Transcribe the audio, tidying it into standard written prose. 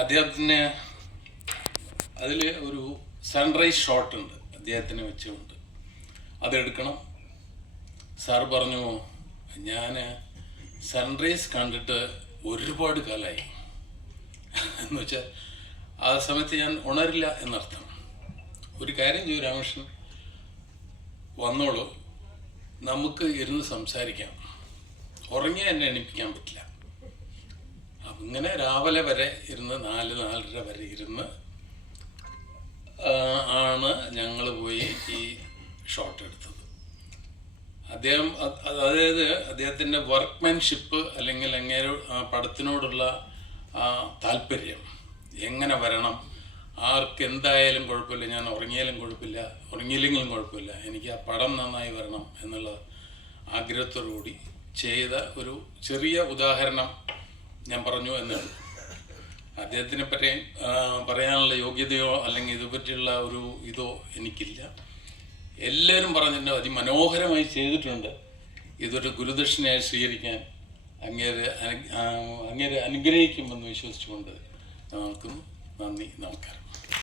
അദ്ദേഹത്തിന് അതിൽ ഒരു സൺറൈസ് ഷോട്ട് ഉണ്ട് അദ്ദേഹത്തിനെ വെച്ചുകൊണ്ട്, അതെടുക്കണം. സാറ് പറഞ്ഞു, ഞാൻ സൺറൈസ് കണ്ടിട്ട് ഒരുപാട് കാലമായി എന്ന് വെച്ചാൽ ആ സമയത്ത് ഞാൻ ഉണരില്ല എന്നർത്ഥം. ഒരു കാര്യം ചെയ്യും രാമകൃഷ്ണൻ, വന്നോളൂ, നമുക്ക് ഇരുന്ന് സംസാരിക്കാം, ഉറങ്ങിയാൽ എന്നെ എണീപ്പിക്കാൻ പറ്റില്ല. അപ്പം ഇങ്ങനെ രാവിലെ വരെ ഇരുന്ന് 4-4:30 വരെ ഇരുന്ന് ആണ് ഞങ്ങൾ പോയി ഈ ഷോട്ട് എടുത്തത്. അദ്ദേഹം അതായത് അദ്ദേഹത്തിൻ്റെ വർക്ക്മാൻഷിപ്പ് അല്ലെങ്കിൽ അങ്ങേര് പടത്തിനോടുള്ള താല്പര്യം, എങ്ങനെ വരണം, ആർക്ക് എന്തായാലും കുഴപ്പമില്ല, ഞാൻ ഉറങ്ങിയാലും കുഴപ്പമില്ല, ഉറങ്ങിയില്ലെങ്കിലും കുഴപ്പമില്ല, എനിക്ക് ആ പടം നന്നായി വരണം എന്നുള്ള ആഗ്രഹത്തോടു കൂടി ചെയ്ത ഒരു ചെറിയ ഉദാഹരണം ഞാൻ പറഞ്ഞു എന്നാണ്. അദ്ദേഹത്തിനെ പറ്റി പറയാനുള്ള യോഗ്യതയോ അല്ലെങ്കിൽ ഇതുപറ്റിയുള്ള ഒരു ഇതോ എനിക്കില്ല. എല്ലാവരും പറഞ്ഞിട്ടുണ്ട് അതിമനോഹരമായി ചെയ്തിട്ടുണ്ട്, ഇതൊരു ഗുരുദക്ഷിണയായി സ്വീകരിക്കാൻ അങ്ങേരെ അനുഗ്രഹിക്കുമെന്ന് വിശ്വസിച്ചുകൊണ്ട് നമുക്കും നന്ദി, നമസ്കാരം.